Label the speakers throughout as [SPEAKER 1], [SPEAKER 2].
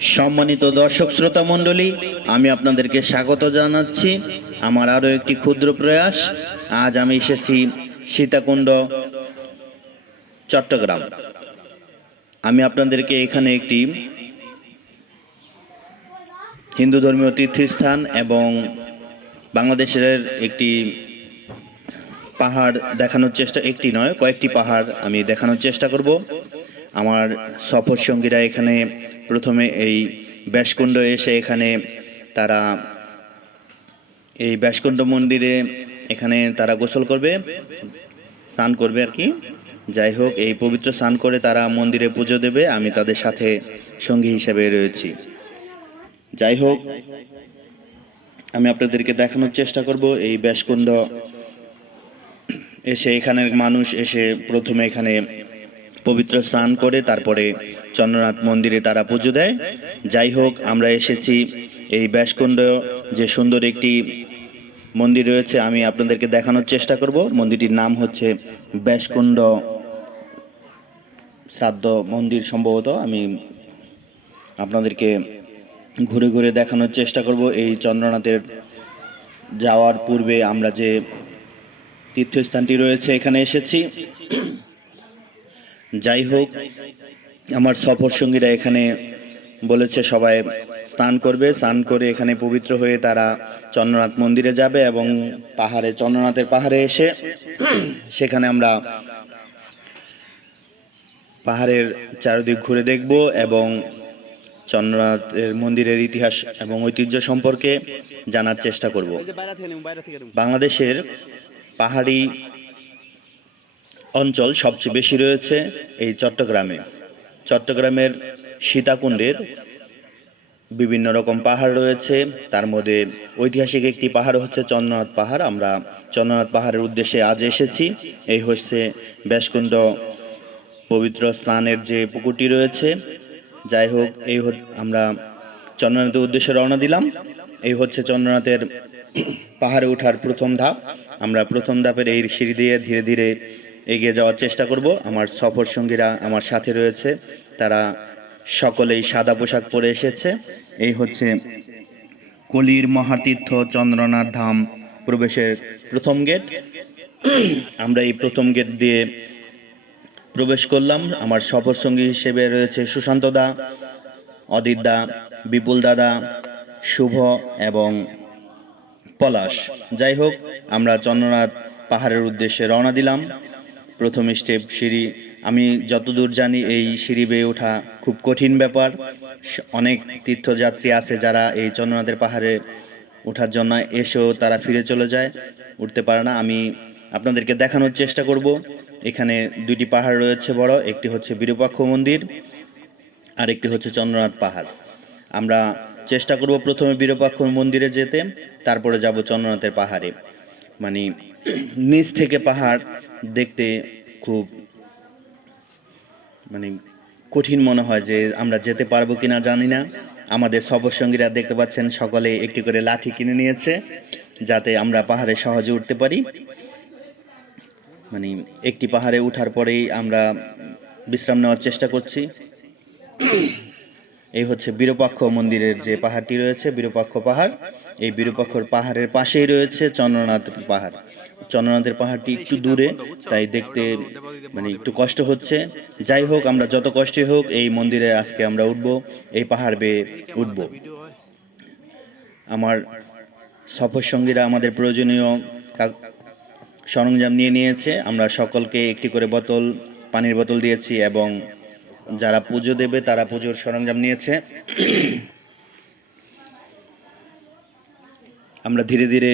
[SPEAKER 1] সম্মানিত দর্শক শ্রোতা মণ্ডলী, আমি আপনাদেরকে স্বাগত জানাচ্ছি। আমার আরও একটি ক্ষুদ্র প্রয়াস। আজ আমি এসেছি সীতাকুণ্ড, চট্টগ্রাম। আমি আপনাদেরকে এখানে একটি হিন্দু ধর্মীয় তীর্থস্থান এবং বাংলাদেশের একটি পাহাড় দেখানোর চেষ্টা, একটি নয়, কয়েকটি পাহাড় আমি দেখানোর চেষ্টা করব। আমার সফর সঙ্গীরা এখানে প্রথমে এই ব্যাসকুণ্ড এসে এখানে তারা এই ব্যাসকুণ্ড মন্দিরে এখানে তারা গোসল করবে, স্নান করবে আর কি। যাই হোক, এই পবিত্র স্নান করে তারা মন্দিরে পুজো দেবে, আমি তাদের সাথে সঙ্গী হিসেবে রয়েছি। যাই হোক, আমি আপনাদেরকে দেখানোর চেষ্টা করব, এই ব্যাসকুণ্ড এসে এখানের মানুষ এসে প্রথমে এখানে পবিত্র স্নান করে তারপরে চন্দ্রনাথ মন্দিরে তারা পুজো দেয়। যাই হোক, আমরা এসেছি এই ব্যাসকুণ্ড যে সুন্দর একটি মন্দির রয়েছে, আমি আপনাদেরকে দেখানোর চেষ্টা করব। মন্দিরটির নাম হচ্ছে ব্যাসকুণ্ড শ্রাদ্ধ মন্দির সম্ভবত। আমি আপনাদেরকে ঘুরে ঘুরে দেখানোর চেষ্টা করব। এই চন্দ্রনাথের যাওয়ার পূর্বে আমরা যে তীর্থস্থানটি রয়েছে, এখানে এসেছি। যাই হোক আমার সফর সঙ্গীরা এখানে বলেছে সবাই স্নান করবে। স্নান করে এখানে পবিত্র হয়ে তারা চন্দ্রনাথ মন্দিরে যাবে এবং পাহাড়ে চন্দ্রনাথের পাহাড়ে এসে সেখানে আমরা পাহাড়ের চারিদিক ঘুরে দেখব এবং চন্দ্রনাথের মন্দিরের ইতিহাস এবং ঐতিহ্য সম্পর্কে জানার চেষ্টা করব। বাংলাদেশের পাহাড়ি অঞ্চল সবচেয়ে বেশি রয়েছে এই চট্টগ্রামে। চট্টগ্রামের সীতাকুণ্ডের বিভিন্ন রকম পাহাড় রয়েছে। তার মধ্যে ঐতিহাসিক একটি পাহাড় হচ্ছে চন্দ্রনাথ পাহাড়। আমরা চন্দ্রনাথ পাহাড়ের উদ্দেশ্যে আজ এসেছি। এই হচ্ছে ব্যাসকুণ্ড পবিত্র স্নানের যে পুকুরটি রয়েছে। যাই হোক, এই আমরা চন্দ্রনাথের উদ্দেশ্যে রওনা দিলাম। এই হচ্ছে চন্দ্রনাথের পাহাড়ে ওঠার প্রথম ধাপ। আমরা প্রথম ধাপের এই সিঁড়ি দিয়ে ধীরে ধীরে এগিয়ে যাওয়ার চেষ্টা করব। আমার সফর সঙ্গীরা আমার সাথে রয়েছে। তারা সকলেই সাদা পোশাক পরে এসেছে। এই হচ্ছে কলির মহাতীর্থ চন্দ্রনাথ ধাম প্রবেশের প্রথম গেট। আমরা এই প্রথম গেট দিয়ে প্রবেশ করলাম। আমার সফর সঙ্গী হিসেবে রয়েছে সুশান্ত দা, অদিত দা, বিপুল দাদা, শুভ এবং পলাশ। যাই হোক, আমরা চন্দ্রনাথ পাহাড়ের উদ্দেশ্যে রওনা দিলাম। প্রথম স্টেপ সিঁড়ি। আমি যতদূর জানি এই সিঁড়ি বেয়ে ওঠা খুব কঠিন ব্যাপার। অনেক তীর্থযাত্রী আছে যারা এই চন্দ্রনাথের পাহাড়ে ওঠার জন্য এসেও তারা ফিরে চলে যায়। উঠতে পারে না। আমি আপনাদেরকে দেখানোর চেষ্টা করব। এখানে দুটি পাহাড় রয়েছে বড়। একটি হচ্ছে বিরূপাক্ষ মন্দির আর একটি হচ্ছে চন্দ্রনাথ পাহাড়। আমরা চেষ্টা করব প্রথমে বিরূপাক্ষ মন্দিরে যেতে, তারপরে যাব চন্দ্রনাথের পাহাড়ে। মানে নিচ থেকে পাহাড় দেখতে খুব মানে কঠিন মনে হয় যে আমরা যেতে পারব কিনা জানি না। আমাদের সফর সঙ্গীরা দেখতে পাচ্ছেন, সকলে একটি করে লাঠি কিনে নিয়েছে, যাতে আমরা পাহাড়ে সহজে উঠতে পারি। মানে একটি পাহাড়ে উঠার পরেই আমরা বিশ্রাম নেওয়ার চেষ্টা করছি। এই হচ্ছে বিরূপাক্ষ মন্দিরের যে পাহাড়টি রয়েছে, বিরূপাক্ষ পাহাড়। এই বিরূপাক্ষর পাহাড়ের পাশেই রয়েছে চন্দ্রনাথ পাহাড়। চন্দ্রনাথের পাহাড়টি একটু দূরে, তাই দেখতে মানে একটু কষ্ট হচ্ছে। যাই হোক, আমরা যত কষ্টই হোক এই মন্দিরে আজকে আমরা উঠব, এই পাহাড় বেয়ে উঠব। আমার সফর সঙ্গীরা আমাদের প্রয়োজনীয় সরঞ্জাম নিয়ে নিয়েছে। আমরা সকলকে একটি করে বোতল, পানির বোতল দিয়েছি এবং যারা পুজো দেবে তারা পুজোর সরঞ্জাম নিয়েছে। আমরা ধীরে ধীরে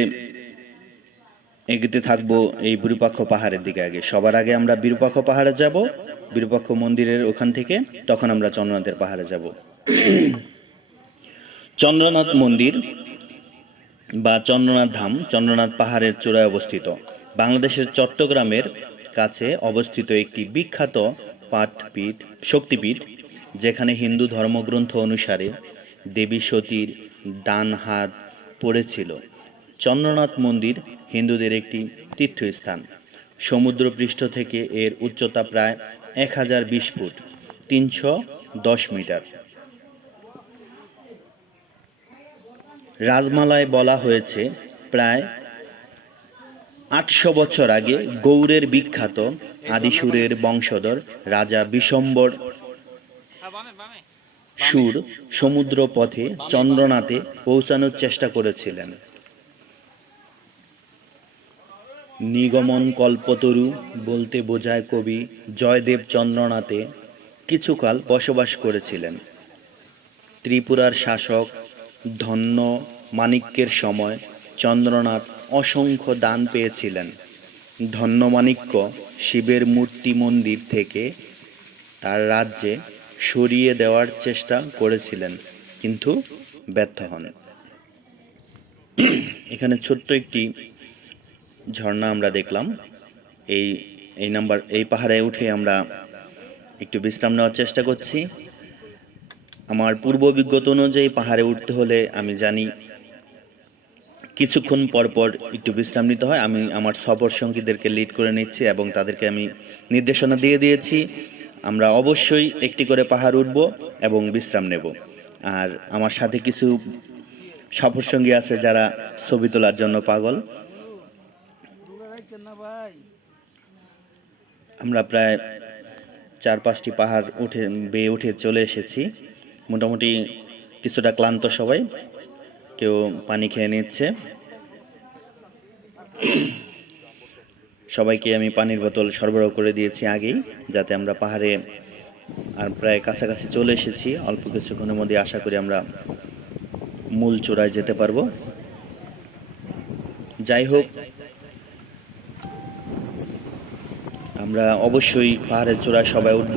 [SPEAKER 1] এগোতে থাকব এই বিরূপাক্ষ পাহাড়ের দিকে আগে। সবার আগে আমরা বিরূপাক্ষ পাহাড়ে যাব, বিরূপাক্ষ মন্দিরের ওখান থেকে, তখন আমরা চন্দ্রনাথের পাহাড়ে যাব। চন্দ্রনাথ মন্দির বা চন্দ্রনাথ ধাম, চন্দ্রনাথ পাহাড়ের চূড়ায় অবস্থিত। বাংলাদেশের চট্টগ্রামের কাছে অবস্থিত একটি বিখ্যাত পাঠপীঠ, শক্তিপীঠ, যেখানে হিন্দু ধর্মগ্রন্থ অনুসারে দেবী সতীর ডান হাত পড়েছিল। চন্দ্রনাথ মন্দির হিন্দুদের একটি তীর্থস্থান। সমুদ্রপৃষ্ঠ থেকে এর উচ্চতা প্রায় এক হাজার বিশ ফুট, তিনশো দশ মিটার। রাজমালায় বলা হয়েছে, প্রায় আটশো বছর আগে গৌড়ের বিখ্যাত আদিসুরের বংশধর রাজা বিশম্বর সুর সমুদ্র পথে চন্দ্রনাথে পৌঁছানোর চেষ্টা করেছিলেন। নিগমন কল্পতরু বলতে বোঝায় কবি জয়দেব চন্দ্রনাথে কিছুকাল বসবাস করেছিলেন। ত্রিপুরার শাসক, ধন্য মাণিক্যের সময় চন্দ্রনাথ অসংখ্য দান পেয়েছিলেন। ধন্যমাণিক্য শিবের মূর্তি মন্দির থেকে তার রাজ্যে সরিয়ে দেওয়ার চেষ্টা করেছিলেন, কিন্তু ব্যর্থ হন। এখানে ছোট্ট একটি ঝর্ণা আমরা দেখলাম। এই এই নাম্বার, এই পাহাড়ে উঠে আমরা একটু বিশ্রাম নেওয়ার চেষ্টা করছি। আমার পূর্ব অভিজ্ঞতা অনুযায়ী পাহাড়ে উঠতে হলে আমি জানি কিছুক্ষণ পর পর একটু বিশ্রাম নিতে হয়। আমি আমার সফর সঙ্গীদেরকে লিড করে নিচ্ছি এবং তাদেরকে আমি নির্দেশনা দিয়ে দিয়েছি, আমরা অবশ্যই একটি করে পাহাড় উঠব এবং বিশ্রাম নেব। আর আমার সাথে কিছু সফর সঙ্গী আছে যারা ছবি তোলার জন্য পাগল। আমরা প্রায় চার পাঁচটি পাহাড় উঠে, বেয়ে উঠে চলে এসেছি। মোটামুটি কিছুটা ক্লান্ত সবাই। কেউ পানি খেয়ে নিচ্ছে। সবাইকে আমি পানির বোতল সরবরাহ করে দিয়েছি আগেই, যাতে আমরা পাহাড়ে আর প্রায় কাছাকাছি চলে এসেছি। অল্প কিছুক্ষণের মধ্যে আশা করি আমরা মূল চূড়ায় যেতে পারব। যাই হোক আমরা অবশ্যই পাহাড়ের চূড়ায় সবাই উঠব।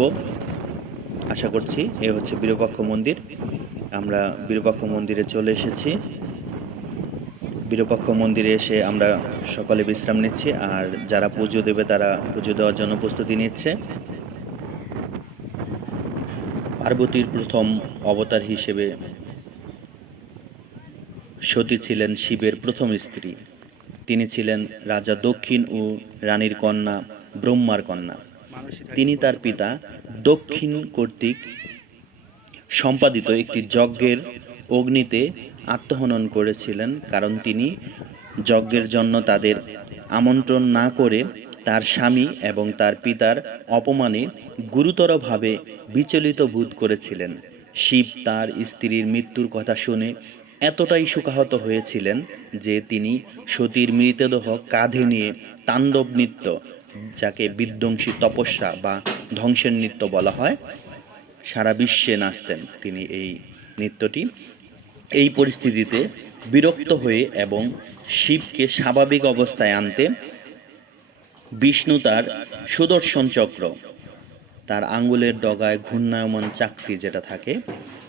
[SPEAKER 1] আশা করছি এ হচ্ছে বিরূপাক্ষ মন্দির। আমরা বিরূপাক্ষ মন্দিরে চলে এসেছি। বিরূপাক্ষ মন্দিরে এসে আমরা সকলে বিশ্রাম নিচ্ছি, আর যারা পুজো দেবে তারা পুজো দেওয়ার জন্য প্রস্তুতি নিচ্ছে। পার্বতীর প্রথম অবতার হিসেবে সতী ছিলেন শিবের প্রথম স্ত্রী। তিনি ছিলেন রাজা দক্ষিণ ও রানীর কন্যা ব্রহ্মার কন্যা। তিনি তার পিতা দক্ষিণ কর্তৃক সম্পাদিত একটি যজ্ঞের অগ্নিতে আত্মহনন করেছিলেন, কারণ তিনি যজ্ঞের জন্য তাদের আমন্ত্রণ না করে তার স্বামী এবং তার পিতার অপমানে গুরুতরভাবে বিচলিত বোধ করেছিলেন। শিব তার স্ত্রীর মৃত্যুর কথা শুনে এতটাই শোকাহত হয়েছিলেন যে তিনি সতীর মৃতদেহ কাঁধে নিয়ে তাণ্ডব নৃত্য যাকে বিধ্বংসী তপস্যা বা ধ্বংসের নৃত্য বলা হয়, সারা বিশ্বে নাচতেন তিনি এই নৃত্যটি। এই পরিস্থিতিতে বিরক্ত হয়ে এবং শিবকে স্বাভাবিক অবস্থায় আনতে বিষ্ণু তার সুদর্শন চক্র, তার আঙ্গুলের ডগায় ঘূর্ণায়মান চাকরি যেটা থাকে,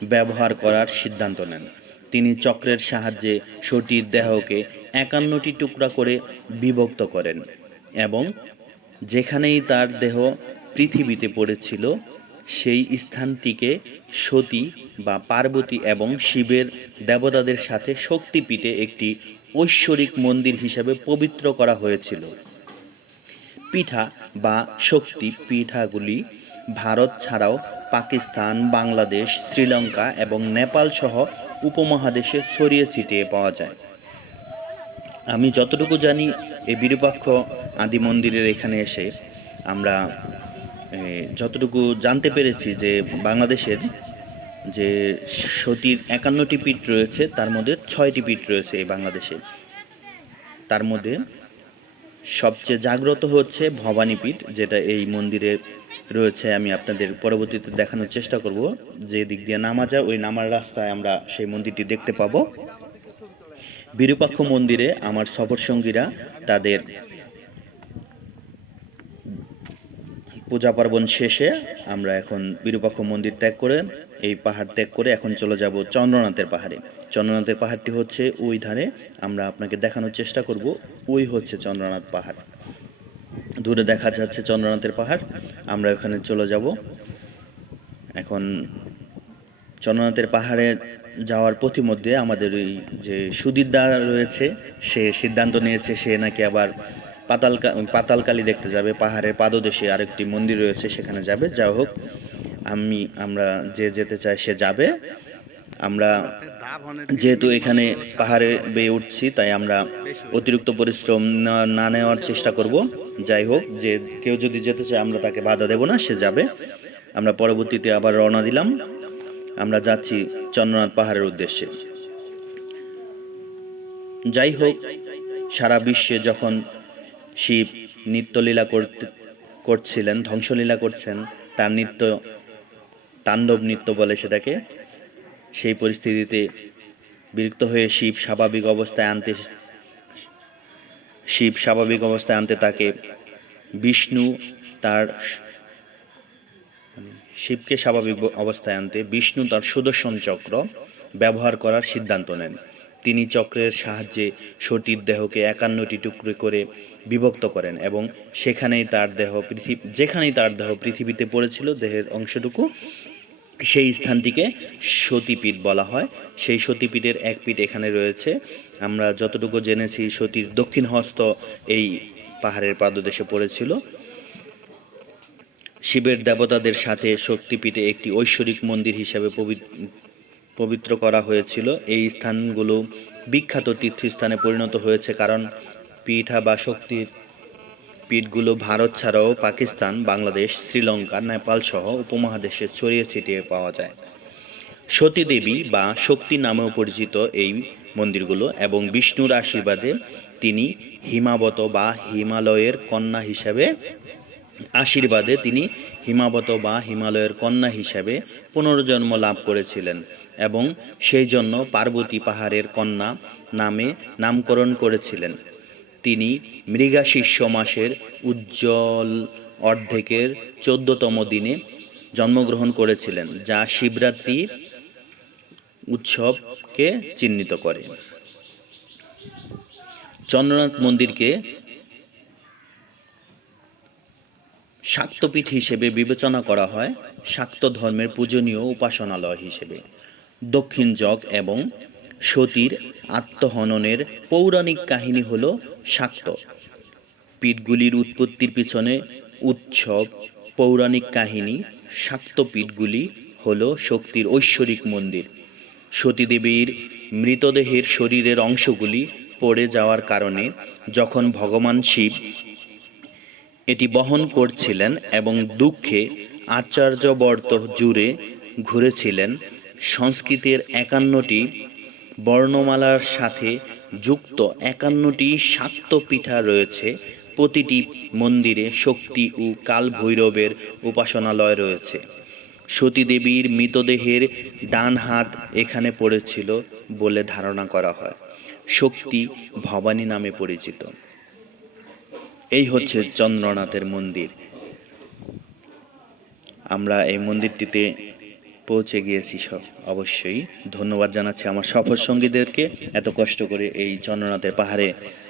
[SPEAKER 1] ব্যবহার করার সিদ্ধান্ত নেন। তিনি চক্রের সাহায্যে সতীর দেহকে একান্নটি টুকরা করে বিভক্ত করেন এবং যেখানেই তার দেহ পৃথিবীতে পড়েছিল, সেই স্থানটিকে সতী বা পার্বতী এবং শিবের দেবতাদের সাথে শক্তিপীঠে একটি ঐশ্বরিক মন্দির হিসাবে পবিত্র করা হয়েছিল। পিঠা বা শক্তি পিঠাগুলি ভারত ছাড়াও পাকিস্তান, বাংলাদেশ, শ্রীলঙ্কা এবং নেপাল সহ উপমহাদেশে ছড়িয়ে ছিটিয়ে পাওয়া যায়। আমি যতটুকু জানি এই বিরূপাক্ষ আদি মন্দিরের এখানে এসে আমরা যতটুকু জানতে পেরেছি যে বাংলাদেশের যে সতীর একান্নটি পীঠ রয়েছে, তার মধ্যে ছয়টি পীঠ রয়েছে এই বাংলাদেশে। তার মধ্যে সবচেয়ে জাগ্রত হচ্ছে ভবানীপীঠ যেটা এই মন্দিরে রয়েছে। আমি আপনাদের পরবর্তীতে দেখানোর চেষ্টা করব যে দিক দিয়ে নামা যায়, ওই নামার রাস্তায় আমরা সেই মন্দিরটি দেখতে পাবো। বিরূপাক্ষ মন্দিরে আমার সফর সঙ্গীরা তাদের পূজা পার্বণ শেষে আমরা এখন বিরূপাক্ষ মন্দির ত্যাগ করে এই পাহাড় ত্যাগ করে এখন চলে যাব চন্দ্রনাথের পাহাড়ে। চন্দ্রনাথের পাহাড়টি হচ্ছে ওই ধারে। আমরা আপনাকে দেখানোর চেষ্টা করব, ওই হচ্ছে চন্দ্রনাথ পাহাড়। দূরে দেখা যাচ্ছে চন্দ্রনাথের পাহাড়। আমরা ওখানে চলে যাব। এখন চন্দ্রনাথের পাহাড়ে যাওয়ার পথিমধ্যে আমাদের ওই যে সুদীরদা রয়েছে, সে সিদ্ধান্ত নিয়েছে, সে নাকি আবার পাতাল পাতালকালী দেখতে যাবে, পাহাড়ের পাদদেশে আরেকটি মন্দির রয়েছে, সেখানে যাবে। যা হোক, আমি, আমরা যে যেতে চাই সে যাবে। আমরা যেহেতু এখানে পাহাড়ে বেয়ে উঠছি, তাই আমরা অতিরিক্ত পরিশ্রম না নেওয়ার চেষ্টা করব। যাই হোক, যে কেউ যদি যেতে চায়, আমরা তাকে বাধা দেব না, সে যাবে। আমরা পরবর্তীতে আবার রওনা দিলাম। আমরা যাচ্ছি চন্দ্রনাথ পাহাড়ের উদ্দেশ্যে। যাই হোক, সারা বিশ্বে যখন শিব নৃত্যলীলা করতে করছিলেন, ধ্বংসলীলা করছেন, তার নৃত্য তাণ্ডব নৃত্য বলে সেটাকে, সেই পরিস্থিতিতে বিরক্ত হয়ে শিব স্বাভাবিক অবস্থায় আনতে শিব স্বাভাবিক অবস্থায় আনতে তাকে বিষ্ণু তার শিবকে স্বাভাবিক অবস্থায় আনতে বিষ্ণু তার সুদর্শন চক্র ব্যবহার করার সিদ্ধান্ত নেন। তিনি চক্রের সাহায্যে সতীর দেহকে একান্নটি টুকরো করে বিভক্ত করেন এবং সেখানেই তার দেহ পৃথিবী যেখানেই তার দেহ পৃথিবীতে পড়েছিল, দেহের অংশটুকু, সেই স্থানটিকে সতীপীঠ বলা হয়। সেই সতীপীঠের এক পীঠ এখানে রয়েছে। আমরা যতটুকু জেনেছি, সতীর দক্ষিণ হস্ত এই পাহাড়ের পাদদেশে পড়েছিল। শিবের দেবতাদের সাথে শক্তিপীঠে একটি ঐশ্বরিক মন্দির হিসাবে পবি- পবিত্র করা হয়েছিল। এই স্থানগুলো বিখ্যাত তীর্থস্থানে পরিণত হয়েছে কারণ পীঠা বা শক্তির পীঠগুলো ভারত ছাড়াও পাকিস্তান, বাংলাদেশ, শ্রীলঙ্কা, নেপাল সহ উপমহাদেশে ছড়িয়ে ছিটিয়ে পাওয়া যায়। সতী দেবী বা শক্তি নামেও পরিচিত এই মন্দিরগুলো এবং বিষ্ণুর আশীর্বাদে তিনি হিমাবত বা হিমালয়ের কন্যা হিসাবে আশীর্বাদে তিনি হিমাবত বা হিমালয়ের কন্যা হিসাবে পুনর্জন্ম লাভ করেছিলেন এবং সেই জন্য পার্বতী পাহাড়ের কন্যা নামে নামকরণ করেছিলেন। তিনি মৃগাশিষ্য মাসের উজ্জ্বল অর্ধেকের চোদ্দতম দিনে জন্মগ্রহণ করেছিলেন, যা শিবরাত্রি উৎসবকে চিহ্নিত করে। চন্দ্রনাথ মন্দিরকে শাক্তপীঠ হিসেবে বিবেচনা করা হয় শাক্ত ধর্মের পূজনীয় উপাসনালয় হিসেবে। দক্ষিণ জগ এবং সতীর আত্মহননের পৌরাণিক কাহিনী হল শাক্ত। পীঠগুলির উৎপত্তির পিছনে উৎসব, পৌরাণিক কাহিনী শাক্তপীঠগুলি হল শক্তির ঐশ্বরিক মন্দির। সতীদেবীর মৃতদেহের শরীরের অংশগুলি পড়ে যাওয়ার কারণে যখন ভগবান শিব এটি বহন করছিলেন এবং দুঃখে আচার্যবর্ত জুড়ে ঘুরেছিলেন সংস্কৃতের একান্নটি বর্ণমালার সাথে যুক্ত একান্নটি শাক্ত পিঠা রয়েছে, প্রতিটি মন্দিরে শক্তি ও কাল ভৈরবের উপাসনালয় রয়েছে। সতীদেবীর মৃতদেহের ডান হাত এখানে পড়েছিল বলে ধারণা করা হয়। শক্তি ভবানী নামে পরিচিত। এই হচ্ছে চন্দ্রনাথের মন্দির। আমরা এই মন্দিরটিতে পৌঁছে গিয়েছি সব, অবশ্যই। ধন্যবাদ জানাচ্ছি আমার সফর সঙ্গীদেরকে। এত কষ্ট করে এই চন্দ্রনাথের পাহাড়ে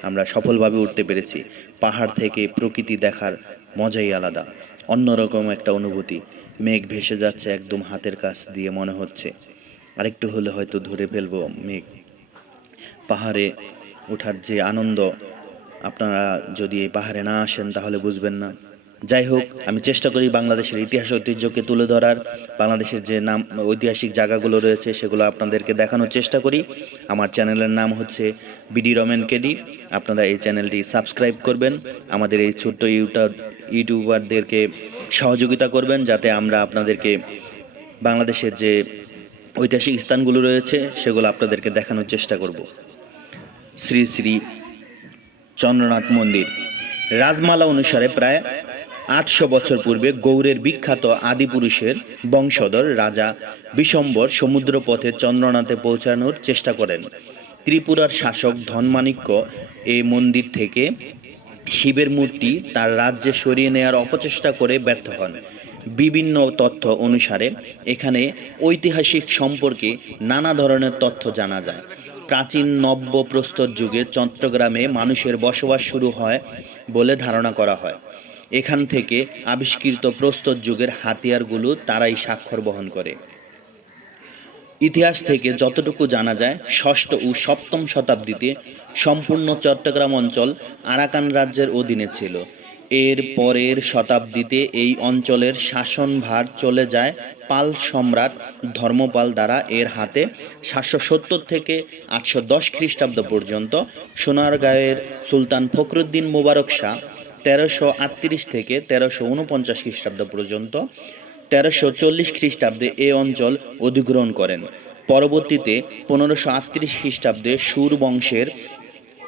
[SPEAKER 1] আমরা সফলভাবে উঠতে পেরেছি। পাহাড় থেকে প্রকৃতি দেখার মজাই আলাদা, অন্যরকম একটা অনুভূতি। মেঘ ভেসে যাচ্ছে একদম হাতের কাছ দিয়ে মনে হচ্ছে। আরেকটু হলে হয়তো ধরে ফেলব মেঘ। পাহাড়ে ওঠার যে আনন্দ আপনারা যদি এই পাহাড়ে না আসেন, তাহলে বুঝবেন না। যাই হোক, আমি চেষ্টা করি বাংলাদেশের ইতিহাস ঐতিহ্যকে তুলে ধরার, বাংলাদেশের যে নাম, ঐতিহাসিক জায়গাগুলো রয়েছে, সেগুলো আপনাদেরকে দেখানোর চেষ্টা করি। আমার চ্যানেলের নাম হচ্ছে বিডি রমেন কেডি। আপনারা এই চ্যানেলটি সাবস্ক্রাইব করবেন। আমাদের এই ছোট্ট ইউটিউব ইউটিউবারদেরকে সহযোগিতা করবেন, যাতে আমরা আপনাদেরকে বাংলাদেশের যে ঐতিহাসিক স্থানগুলো রয়েছে, সেগুলো আপনাদেরকে দেখানোর চেষ্টা করব। শ্রী শ্রী চন্দ্রনাথ মন্দির। রাজমালা অনুসারে প্রায় আটশো বছর পূর্বে গৌড়ের বিখ্যাত আদিপুরুষের বংশধর রাজা বিশম্বর সমুদ্রপথে চন্দ্রনাথে পৌঁছানোর চেষ্টা করেন। ত্রিপুরার শাসক ধনমাণিক্য এই মন্দির থেকে শিবের মূর্তি তার রাজ্যে সরিয়ে নেয়ার অপচেষ্টা করে ব্যর্থ হন। বিভিন্ন তথ্য অনুসারে এখানে ঐতিহাসিক সম্পর্কে নানা ধরনের তথ্য জানা যায়। প্রাচীন নব্য প্রস্তর যুগে চট্টগ্রামে মানুষের বসবাস শুরু হয় বলে ধারণা করা হয়। এখান থেকে আবিষ্কৃত প্রস্তর যুগের হাতিয়ারগুলো তারাই স্বাক্ষর বহন করে। ইতিহাস থেকে যতটুকু জানা যায়, ষষ্ঠ ও সপ্তম শতাব্দীতে সম্পূর্ণ চট্টগ্রাম অঞ্চল আরাকান রাজ্যের অধীনে ছিল। এর পরের শতাব্দীতে এই অঞ্চলের শাসনভার চলে যায় পাল সম্রাট ধর্মপাল দ্বারা এর হাতে সাতশো সত্তর থেকে আটশো দশ খ্রিস্টাব্দ পর্যন্ত। সোনারগাঁয়ের সুলতান ফখরুদ্দিন মুবারক শাহ তেরোশো আটত্রিশ থেকে তেরোশো উনপঞ্চাশ খ্রিস্টাব্দ পর্যন্ত তেরোশো চল্লিশ খ্রিস্টাব্দে এ অঞ্চল অধিগ্রহণ করেন। পরবর্তীতে পনেরোশো আটত্রিশ খ্রিস্টাব্দে সুর বংশের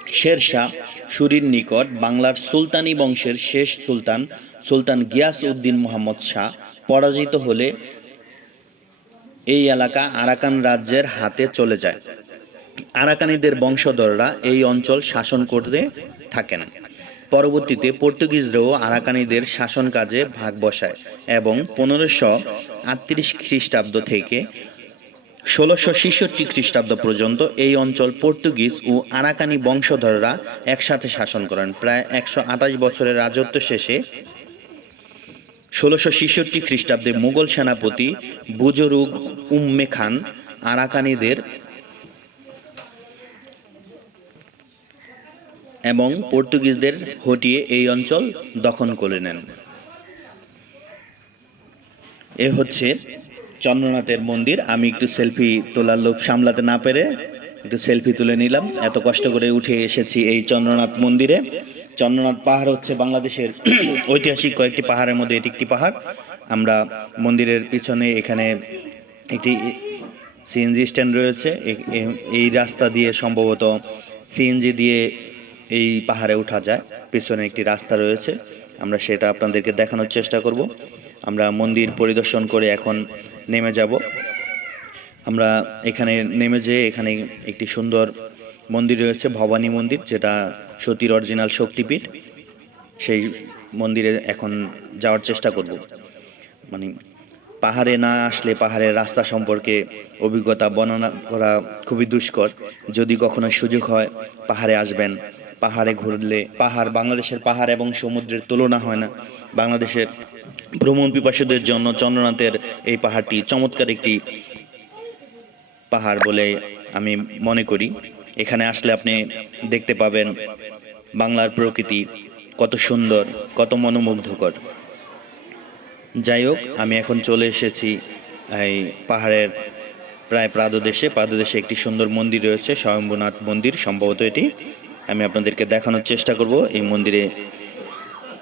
[SPEAKER 1] শেরশাহ সুরির নিকট বাংলার সুলতানি বংশের শেষ সুলতান সুলতান গিয়াস উদ্দিন মোহাম্মদ শাহ পরাজিত হলে এই এলাকা আরাকান রাজ্যের হাতে চলে যায়। আরাকানিদের বংশধররা এই অঞ্চল শাসন করতে থাকেন। পরবর্তীতে পর্তুগিজরাও আরাকানিদের শাসন কাজে ভাগ বসায় এবং পনেরোশো আটত্রিশ খ্রিস্টাব্দ থেকে ষোলোশো ছেষট্টি খ্রিস্টাব্দ পর্যন্ত এই অঞ্চল পর্তুগিজ ও আরাকানি বংশধররা একসাথে শাসন করেন। প্রায় একশো আঠাশ বছরের রাজত্ব শেষে ষোলোশো ছেষট্টি খ্রিস্টাব্দে মুঘল সেনাপতি বুজরুগ উম্মে খান আরাকানিদের এবং পর্তুগিজদের হটিয়ে এই অঞ্চল দখল করে নেন। এ হচ্ছে চন্দ্রনাথের মন্দির। আমি একটু সেলফি তোলার লোভ সামলাতে না পেরে একটু সেলফি তুলে নিলাম। এত কষ্ট করে উঠে এসেছি এই চন্দ্রনাথ মন্দিরে। চন্দ্রনাথ পাহাড় হচ্ছে বাংলাদেশের ঐতিহাসিক কয়েকটি পাহাড়ের মধ্যে এটি একটি পাহাড়। আমরা মন্দিরের পিছনে এখানে একটি সিএনজি স্ট্যান্ড রয়েছে। এই রাস্তা দিয়ে সম্ভবত সিএনজি দিয়ে এই পাহাড়ে ওঠা যায়। পিছনে একটি রাস্তা রয়েছে। আমরা সেটা আপনাদেরকে দেখানোর চেষ্টা করব। আমরা মন্দির পরিদর্শন করে এখন নেমে যাব। আমরা এখানে নেমে যেয়ে এখানে একটি সুন্দর মন্দির রয়েছে, ভবানী মন্দির, যেটা সতীর অরিজিনাল শক্তিপীঠ। সেই মন্দিরে এখন যাওয়ার চেষ্টা করব। মানে পাহাড়ে না আসলে পাহাড়ের রাস্তা সম্পর্কে অভিজ্ঞতা, বর্ণনা করা খুবই দুষ্কর। যদি কখনো সুযোগ হয়, পাহাড়ে আসবেন। পাহাড়ে ঘুরলে পাহাড় বাংলাদেশের পাহাড় এবং সমুদ্রের তুলনা হয় না। বাংলাদেশের ভ্রমণ পিপাসুদের জন্য চন্দ্রনাথের এই পাহাড়টি চমৎকার একটি পাহাড় বলে আমি মনে করি। এখানে আসলে আপনি দেখতে পাবেন বাংলার প্রকৃতি কত সুন্দর, কত মনোমুগ্ধকর। যাই হোক, আমি এখন চলে এসেছি এই পাহাড়ের প্রায় প্রাদদেশে। প্রাদদেশে একটি সুন্দর মন্দির রয়েছে স্বয়ম্ভুনাথ মন্দির। সম্ভবত এটি আমি আপনাদেরকে দেখানোর চেষ্টা করব। এই মন্দিরে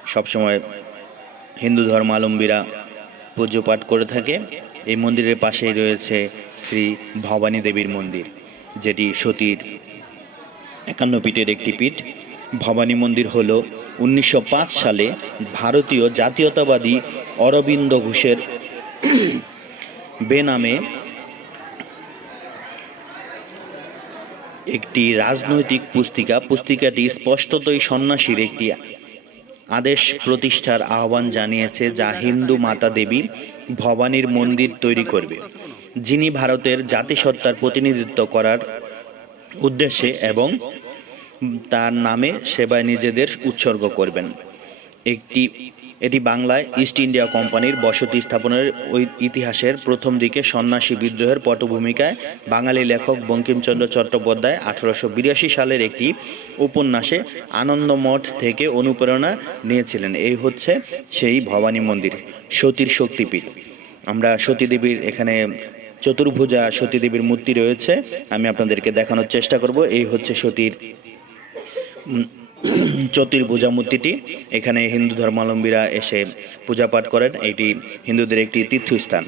[SPEAKER 1] সবসময় হিন্দু ধর্মাবলম্বীরা পুজো পাঠ করে থাকে। এই মন্দিরের পাশেই রয়েছে শ্রী ভবানী দেবীর মন্দির, যেটি সতীর একান্ন পীঠের একটি পীঠ। ভবানী মন্দির হল উনিশশো পাঁচ সালে ভারতীয় জাতীয়তাবাদী অরবিন্দ ঘোষের বেনামে একটি রাজনৈতিক পুস্তিকা। পুস্তিকাটি স্পষ্টতই সন্ন্যাসীর একটি আদেশ প্রতিষ্ঠার আহ্বান জানিয়েছে যা হিন্দু মাতা দেবী ভবানীর মন্দির তৈরি করবে, যিনি ভারতের জাতিসত্তার প্রতিনিধিত্ব করার উদ্দেশ্যে এবং তার নামে সেবায় নিজেদের উৎসর্গ করবেন। একটি এটি বাংলায় ইস্ট ইন্ডিয়া কোম্পানির বসতি স্থাপনের ওই ইতিহাসের প্রথম দিকে সন্ন্যাসী বিদ্রোহের পটভূমিকায় বাঙালি লেখক বঙ্কিমচন্দ্র চট্টোপাধ্যায় আঠারোশো বিরাশি সালের একটি উপন্যাসে আনন্দমঠ থেকে অনুপ্রেরণা নিয়েছিলেন। এই হচ্ছে সেই ভবানী মন্দির, সতীর শক্তিপীঠ। আমরা সতীদেবীর এখানে চতুর্ভুজা সতীদেবীর মূর্তি রয়েছে, আমি আপনাদেরকে দেখানোর চেষ্টা করব। এই হচ্ছে সতীর চতুর্ভুজা মূর্তিটি এখানে হিন্দু ধর্মাবলম্বীরা এসে পূজা পাঠ করেন। এটি হিন্দুদের একটি তীর্থস্থান।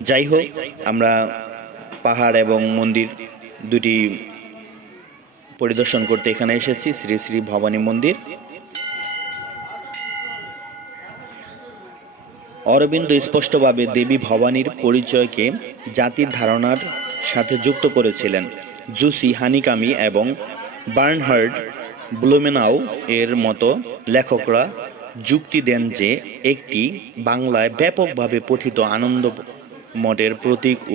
[SPEAKER 1] যাই হোক, আমরা পাহাড় এবং মন্দির দুটি পরিদর্শন করতে এখানে এসেছি। শ্রী শ্রী ভবানী মন্দির। অরবিন্দ স্পষ্টভাবে দেবী ভবানীর পরিচয়কে জাতির ধারণার সাথে যুক্ত করেছিলেন। জুসি, হানিকামি এবং বার্নহার্ড ব্লুমেনাউ এর মতো লেখকরা যুক্তি দেন যে একটি বাংলায় ব্যাপকভাবে পঠিত আনন্দ মঠের প্রতীক